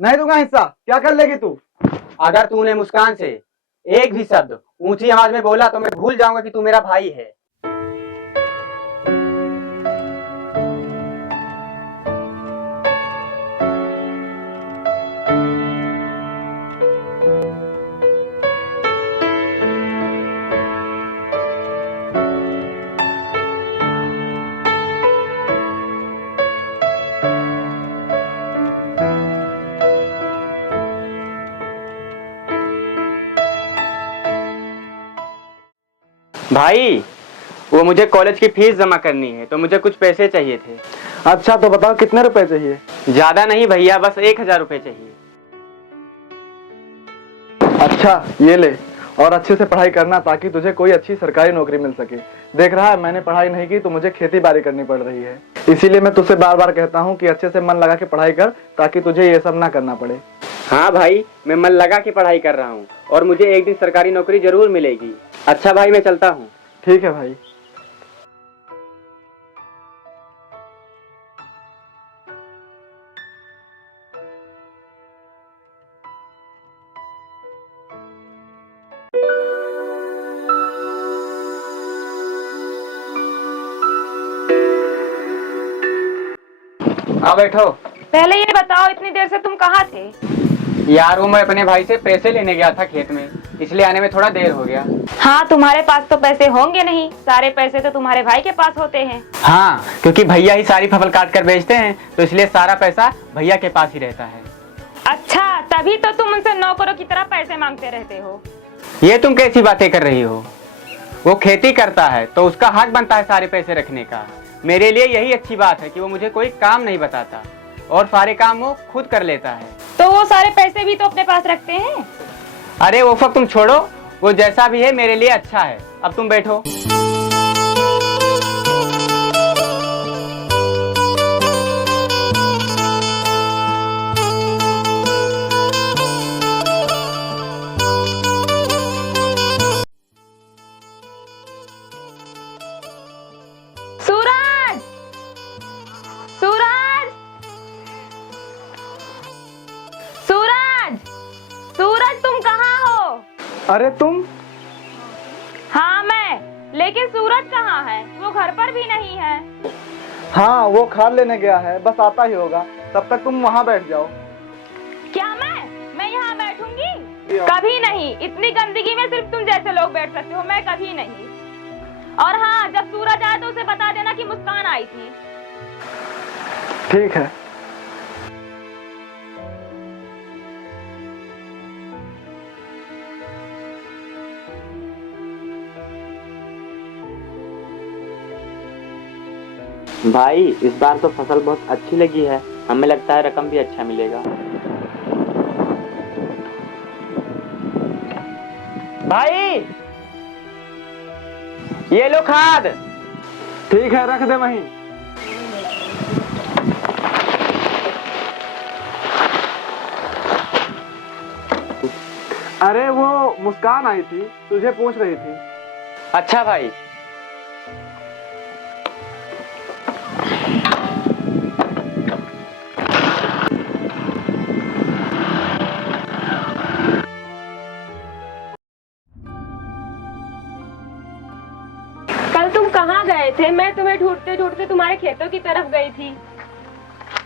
नहीं दूंगा हिस्सा। क्या कर लेगी तू? अगर तूने मुस्कान से एक भी शब्द ऊंची आवाज में बोला तो मैं भूल जाऊंगा कि तू मेरा भाई है। भाई, वो मुझे कॉलेज की फीस जमा करनी है तो मुझे कुछ पैसे चाहिए थे। अच्छा तो बताओ कितने रुपए चाहिए? ज्यादा नहीं भैया, बस 1000 रुपए चाहिए। अच्छा ये ले, और अच्छे से पढ़ाई करना ताकि तुझे कोई अच्छी सरकारी नौकरी मिल सके। देख रहा है मैंने पढ़ाई नहीं की तो मुझे खेती बाड़ी करनी पड़ रही है, इसीलिए मैं तुझसे बार बार कहता हूँ कि अच्छे से मन लगा के पढ़ाई कर ताकि तुझे ये सब ना करना पड़े। हाँ भाई, मैं मन लगा के पढ़ाई कर रहा हूँ और मुझे एक दिन सरकारी नौकरी जरूर मिलेगी। अच्छा भाई, मैं चलता हूँ। ठीक है भाई। आओ बैठो। पहले ये बताओ इतनी देर से तुम कहाँ थे? यार वो मैं अपने भाई से पैसे लेने गया था खेत में, इसलिए आने में थोड़ा देर हो गया। हाँ, तुम्हारे पास तो पैसे होंगे नहीं, सारे पैसे तो तुम्हारे भाई के पास होते हैं। हाँ, क्योंकि भैया ही सारी फसल काट कर बेचते हैं तो इसलिए सारा पैसा भैया के पास ही रहता है। अच्छा, तभी तो तुम उनसे नौकरों की तरह पैसे मांगते रहते हो। ये तुम कैसी बातें कर रही हो? वो खेती करता है तो उसका हक बनता है सारे पैसे रखने का। मेरे लिए यही अच्छी बात है कि वो मुझे कोई काम नहीं बताता और सारे काम वो खुद कर लेता है। तो वो सारे पैसे भी तो अपने पास रखते हैं। अरे वो सब तुम छोड़ो, वो जैसा भी है मेरे लिए अच्छा है। अब तुम बैठो। सूरज, सूरज, सूरज, सूरज, तुम कहाँ हो? अरे तुम? हाँ मैं, लेकिन सूरज कहाँ है? वो घर पर भी नहीं है। हाँ वो खाद लेने गया है, बस आता ही होगा। तब तक तुम वहाँ बैठ जाओ। क्या मैं यहाँ बैठूंगी? कभी नहीं, इतनी गंदगी में सिर्फ तुम जैसे लोग बैठ सकते हो, मैं कभी नहीं। और हाँ, जब सूरज आए तो उसे बता देना कि मुस्कान आई थी। ठीक है। भाई, इस बार तो फसल बहुत अच्छी लगी है, हमें लगता है रकम भी अच्छा मिलेगा। भाई, ये लो खाद। ठीक है, रख दे वहीं। अरे वो मुस्कान आई थी, तुझे पूछ रही थी। अच्छा भाई। कल तुम कहाँ गए थे? मैं तुम्हें ढूंढते ढूंढते तुम्हारे खेतों की तरफ गई थी।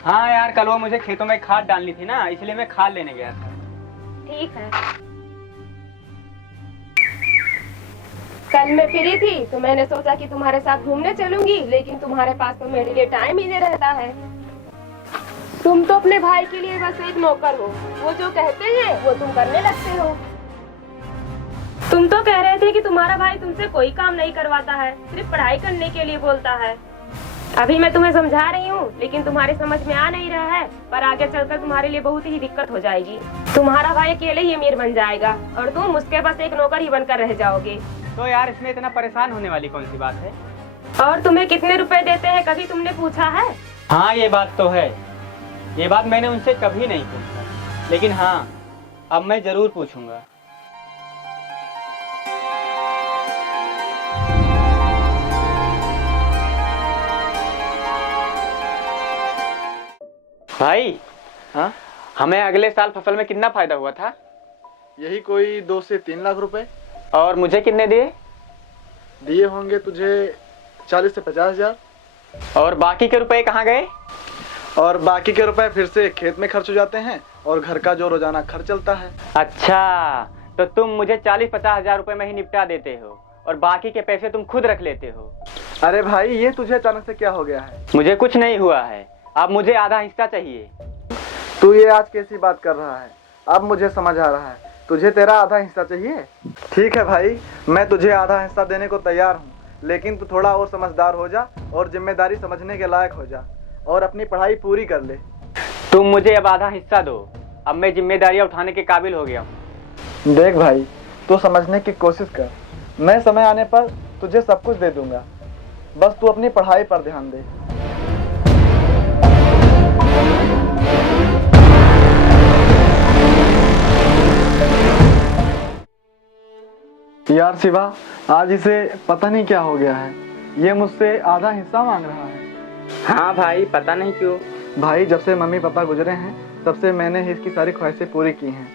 हाँ यार, कल वो मुझे खेतों में खाद डालनी थी ना, इसलिए मैं खाद लेने गया था। ठीक है। कल मैं फ्री थी तो मैंने सोचा कि तुम्हारे साथ घूमने चलूंगी, लेकिन तुम्हारे पास तो मेरे लिए टाइम ही नहीं रहता है। तुम तो अपने भाई के लिए बस एक नौकर हो, वो जो कहते हैं वो तुम करने लगते हो। तुम तो कह रहे थे कि तुम्हारा भाई तुमसे कोई काम नहीं करवाता है, सिर्फ पढ़ाई करने के लिए बोलता है। अभी मैं तुम्हें समझा रही हूँ लेकिन तुम्हारे समझ में आ नहीं रहा है, पर आगे चलकर तुम्हारे लिए बहुत ही दिक्कत हो जाएगी। तुम्हारा भाई अकेले ही अमीर बन जाएगा और तुम उसके पास एक नौकर ही बनकर रह जाओगे। तो यार इसमें इतना परेशान होने वाली कौन सी बात है? और तुम्हें कितने रुपए देते हैं कभी तुमने पूछा है? हाँ ये बात तो है, ये बात मैंने उनसे कभी नहीं पूछा, लेकिन हाँ अब मैं जरूर पूछूंगा। भाई, हाँ हमें अगले साल फसल में कितना फायदा हुआ था? यही कोई 2 से 3 लाख रुपए। और मुझे कितने दिए? दिए होंगे तुझे 40 से 50 हजार। और बाकी के रुपए कहाँ गए? और बाकी के रुपए फिर से खेत में खर्च हो जाते हैं और घर का जो रोजाना खर्च चलता है। अच्छा, तो तुम मुझे 40-50 हजार रुपए में ही निपटा देते हो और बाकी के पैसे तुम खुद रख लेते हो। अरे भाई, ये तुझे अचानक से क्या हो गया है? मुझे कुछ नहीं हुआ है, अब मुझे आधा हिस्सा चाहिए। तू ये आज कैसी बात कर रहा है? अब मुझे समझ आ रहा है, तुझे तेरा आधा हिस्सा चाहिए। ठीक है भाई, मैं तुझे आधा हिस्सा देने को तैयार हूँ, लेकिन तू थोड़ा और समझदार हो जा और जिम्मेदारी समझने के लायक हो जा और अपनी पढ़ाई पूरी कर ले। तुम मुझे अब आधा हिस्सा दो, अब मैं जिम्मेदारियां उठाने के काबिल हो गया हूँ। देख भाई, तू समझने की कोशिश कर, मैं समय आने पर तुझे सब कुछ दे दूंगा, बस तू अपनी पढ़ाई पर ध्यान दे। यार शिवा, आज इसे पता नहीं क्या हो गया है, ये मुझसे आधा हिस्सा मांग रहा है। हाँ भाई, पता नहीं क्यों। भाई, जब से मम्मी पापा गुजरे हैं तब से मैंने ही इसकी सारी ख्वाहिशें पूरी की हैं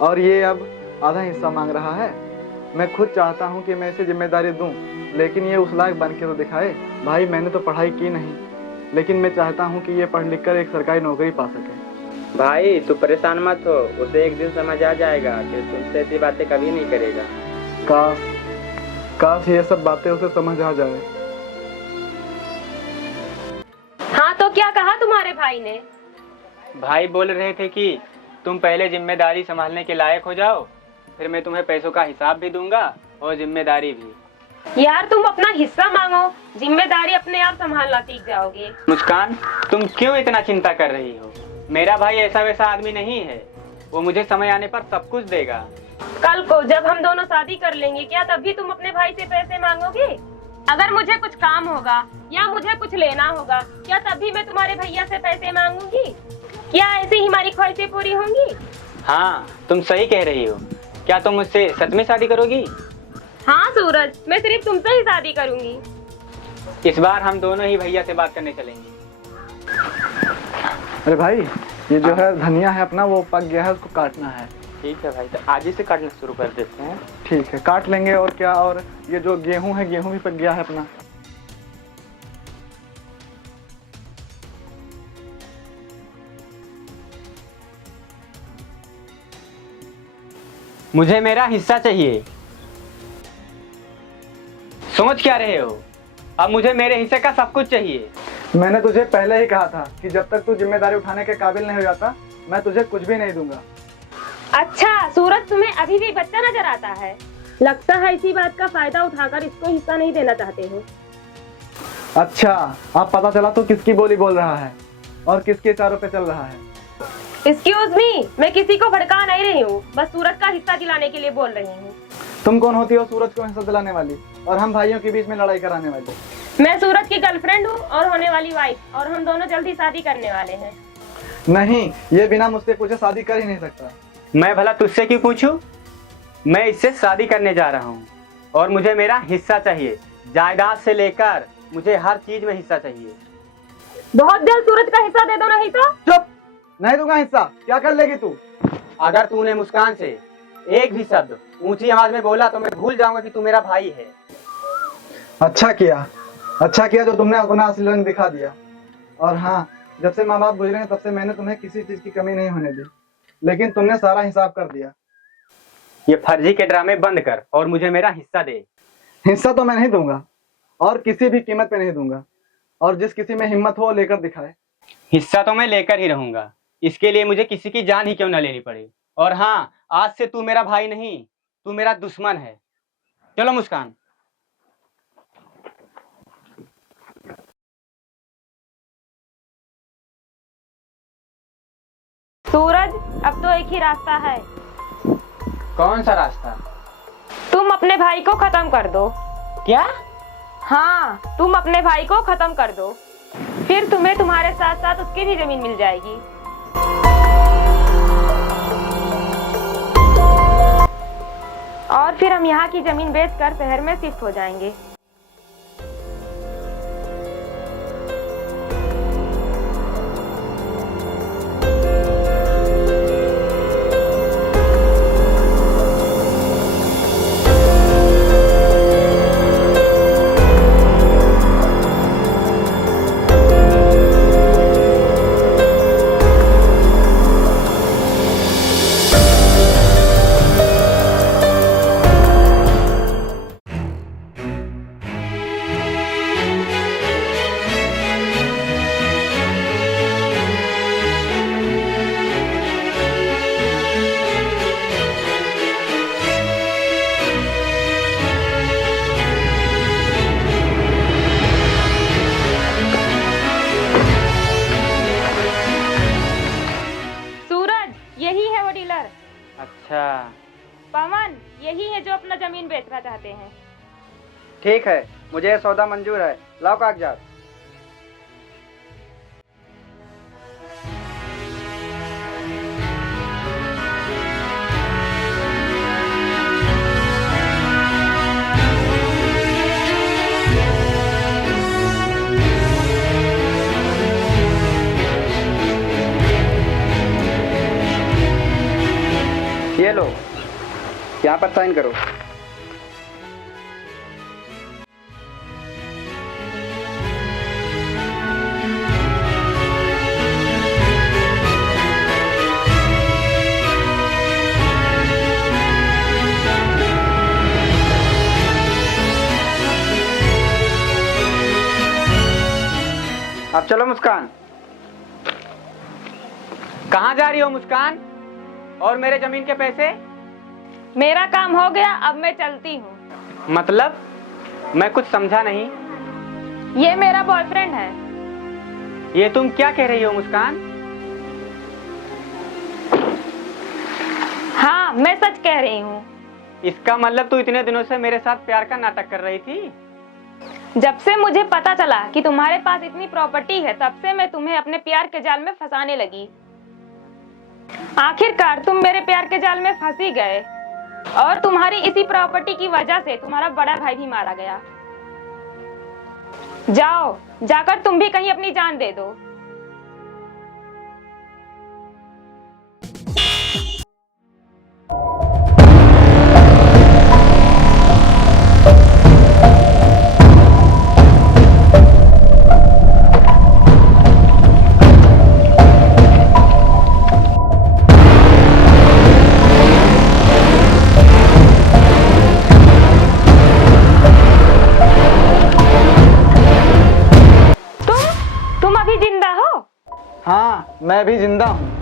और ये अब आधा हिस्सा मांग रहा है। मैं खुद चाहता हूँ कि मैं इसे जिम्मेदारी दूँ, लेकिन ये उस लायक बन के तो दिखाए। भाई, मैंने तो पढ़ाई की नहीं, लेकिन मैं चाहता हूँ कि ये पढ़ लिख कर एक सरकारी नौकरी पा सके। भाई तू परेशान मत हो, उसे एक दिन समझ आ जाएगा कि तुमसे ऐसी बातें कभी नहीं करेगा। काश ये सब बातें उसे समझ आ जाए। हाँ, तो क्या कहा तुम्हारे भाई ने? भाई बोल रहे थे कि तुम पहले जिम्मेदारी संभालने के लायक हो जाओ, फिर मैं तुम्हें पैसों का हिसाब भी दूंगा और जिम्मेदारी भी। यार, तुम अपना हिस्सा मांगो, जिम्मेदारी अपने आप संभालना सीख जाओगे। मुस्कान, तुम क्यों इतना चिंता कर रही हो? मेरा भाई ऐसा वैसा आदमी नहीं है, वो मुझे समय आने पर सब कुछ देगा। कल को जब हम दोनों शादी कर लेंगे, क्या तब भी तुम अपने भाई से पैसे मांगोगे? अगर मुझे कुछ काम होगा या मुझे कुछ लेना होगा, क्या तब भी मैं तुम्हारे भैया से पैसे मांगूंगी? क्या ऐसे ही हमारी ख्वाहिशें पूरी होंगी? हाँ, तुम सही कह रही हो। क्या तुम मुझसे सच में शादी करोगी? हाँ सूरज, मैं सिर्फ तुमसे ही शादी करूंगी। इस बार हम दोनों ही भैया से बात करने चलेंगे। अरे भाई, ये जो है धनिया है अपना, वो पक गया है, उसको काटना है। ठीक है भाई, तो आज ही से काटना शुरू कर देते हैं। ठीक है, काट लेंगे। और क्या, और ये जो गेहूं है, गेहूं भी पक गया है अपना। मुझे मेरा हिस्सा चाहिए। समझ क्या रहे हो? अब मुझे मेरे हिस्से का सब कुछ चाहिए। मैंने तुझे पहले ही कहा था कि जब तक तू जिम्मेदारी उठाने के काबिल नहीं हो जाता, मैं तुझे कुछ भी नहीं दूंगा। अच्छा सूरज, तुम्हें अभी भी बच्चा नजर आता है। लगता है इसी बात का फायदा उठाकर इसको हिस्सा नहीं देना चाहते हो। अच्छा, अब पता चला तू किसकी बोली बोल रहा है और किसके चारों पे चल रहा है। एक्सक्यूज मी, मैं किसी को भड़का नहीं रही हूँ, बस सूरज का हिस्सा दिलाने के लिए बोल रही हूँ। तुम कौन होती हो सूरज को हिस्सा दिलाने वाली और हम भाइयों के बीच में लड़ाई कराने वाली? मैं सूरज की गर्लफ्रेंड हूँ और होने वाली वाइफ, और हम दोनों जल्दी शादी करने वाले हैं। नहीं, ये बिना मुझसे पूछे शादी कर ही नहीं सकता। मैं भला तुझसे क्यों पूछूं? मैं इससे शादी करने जा रहा हूँ और मुझे मेरा हिस्सा चाहिए। जायदाद से लेकर मुझे हर चीज में हिस्सा चाहिए। बहुत जल्द सूरज का हिस्सा दे दो, नहीं तो। चुप, नहीं दूंगा हिस्सा। क्या कर लेगी तू? अगर तूने मुस्कान से एक भी शब्द ऊंची आवाज में बोला तो मैं भूल जाऊंगा कि तू मेरा भाई है। अच्छा किया जो तुमने अपना असली रंग दिखा दिया। और हाँ, जब से माँ बाप गुजरे हैं तब से मैंने तुम्हें किसी चीज की कमी नहीं होने दी, लेकिन तुमने सारा हिसाब कर दिया। ये फर्जी के ड्रामे बंद कर और मुझे मेरा हिस्सा दे। हिस्सा तो मैं नहीं दूंगा और किसी भी कीमत पे नहीं दूंगा, और जिस किसी में हिम्मत हो वो लेकर दिखाए। हिस्सा तो मैं लेकर ही रहूंगा, इसके लिए मुझे किसी की जान ही क्यों ना लेनी पड़े। और हाँ, आज से तू मेरा भाई नहीं, तू मेरा दुश्मन है। चलो मुस्कान। सूरज, अब तो एक ही रास्ता है। कौन सा रास्ता? तुम अपने भाई को खत्म कर दो। क्या? हाँ, तुम अपने भाई को खत्म कर दो, फिर तुम्हें तुम्हारे साथ साथ उसकी भी जमीन मिल जाएगी। और फिर हम यहाँ की जमीन बेचकर शहर में शिफ्ट हो जाएंगे। अच्छा, पवन यही है जो अपना जमीन बेचना चाहते हैं। ठीक है, मुझे यह सौदा मंजूर है। लाओ कागजात। ये लो, यहाँ पर साइन करो। अब चलो मुस्कान। कहाँ जा रही हो मुस्कान? और मेरे जमीन के पैसे? मेरा काम हो गया, अब मैं चलती हूँ। मतलब मैं कुछ समझा नहीं। ये मेरा बॉयफ्रेंड है। ये तुम क्या कह रही हो मुस्कान? हाँ, मैं सच कह रही हूँ। इसका मतलब तू इतने दिनों से मेरे साथ प्यार का नाटक कर रही थी? जब से मुझे पता चला कि तुम्हारे पास इतनी प्रॉपर्टी है, तब से मैं तुम्हें अपने प्यार के जाल में फंसाने लगी। आखिरकार तुम मेरे प्यार के जाल में फंस ही गए और तुम्हारी इसी प्रॉपर्टी की वजह से तुम्हारा बड़ा भाई भी मारा गया। जाओ, जाकर तुम भी कहीं अपनी जान दे दो। तुम अभी जिंदा हो? हाँ, मैं भी जिंदा हूँ।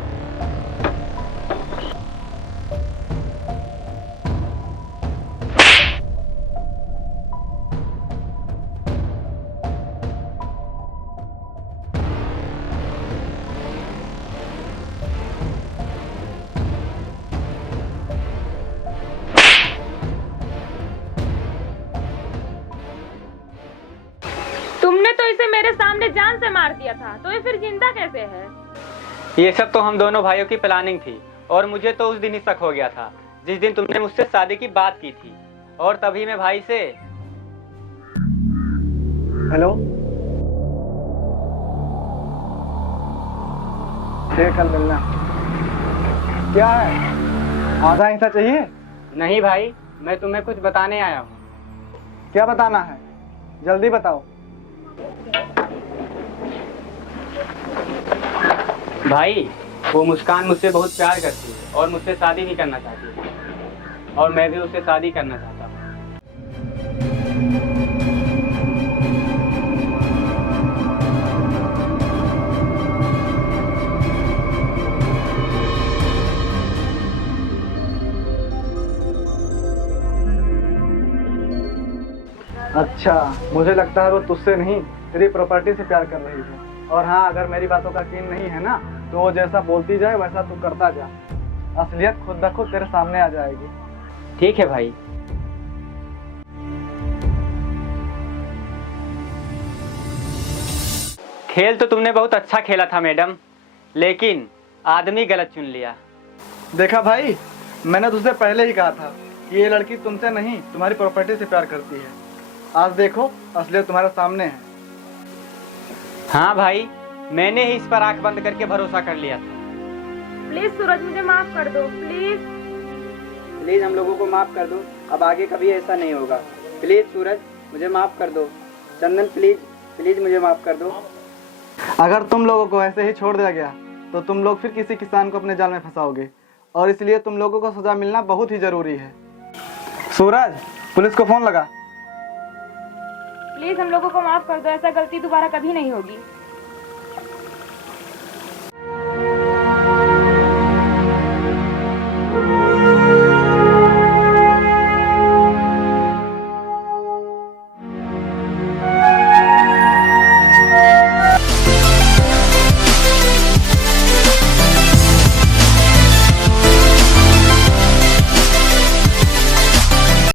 तुमने तो इसे मेरे सामने जान से मार दिया था, तो ये फिर जिंदा कैसे है? ये सब तो हम दोनों भाइयों की प्लानिंग थी और मुझे तो उस दिन ही शक हो गया था जिस दिन तुमने मुझसे शादी की बात की थी। और तभी मैं भाई से। हेलो, ठीक, कल मिलना। क्या है, आधा हिस्सा चाहिए? नहीं भाई, मैं तुम्हें कुछ बताने आया हूँ। क्या बताना है, जल्दी बताओ। भाई, वो मुस्कान मुझसे बहुत प्यार करती है और मुझसे शादी भी करना चाहती है और मैं भी उससे शादी करना चाहता हूँ। अच्छा, मुझे लगता है वो तुझसे नहीं तेरी प्रॉपर्टी से प्यार कर रही है। और हाँ, अगर मेरी बातों का यकीन नहीं है ना, तो वो जैसा बोलती जाए वैसा तू करता जा। असलियत खुद ब खुद तेरे सामने आ जाएगी। ठीक है भाई। खेल तो तुमने बहुत अच्छा खेला था मैडम, लेकिन आदमी गलत चुन लिया। देखा भाई, मैंने तुझसे पहले ही कहा था कि ये लड़की तुमसे नहीं तुम्हारी प्रॉपर्टी से प्यार करती है। आज देखो, असलियत तुम्हारे सामने है। हाँ भाई, मैंने ही इस पर आंख बंद करके भरोसा कर लिया था। प्लीज सूरज, मुझे माफ कर दो, प्लीज। प्लीज हम लोगों को माफ कर दो, अब आगे कभी ऐसा नहीं होगा। प्लीज सूरज, मुझे माफ कर दो। चंदन, प्लीज प्लीज मुझे माफ कर दो। अगर तुम लोगों को ऐसे ही छोड़ दिया गया तो तुम लोग फिर किसी किसान को अपने जाल में फंसाओगे, और इसलिए तुम लोगों को सजा मिलना बहुत ही जरूरी है। सूरज, पुलिस को फोन लगा। प्लीज हम लोगों को माफ कर दो, ऐसा गलती दोबारा कभी नहीं होगी।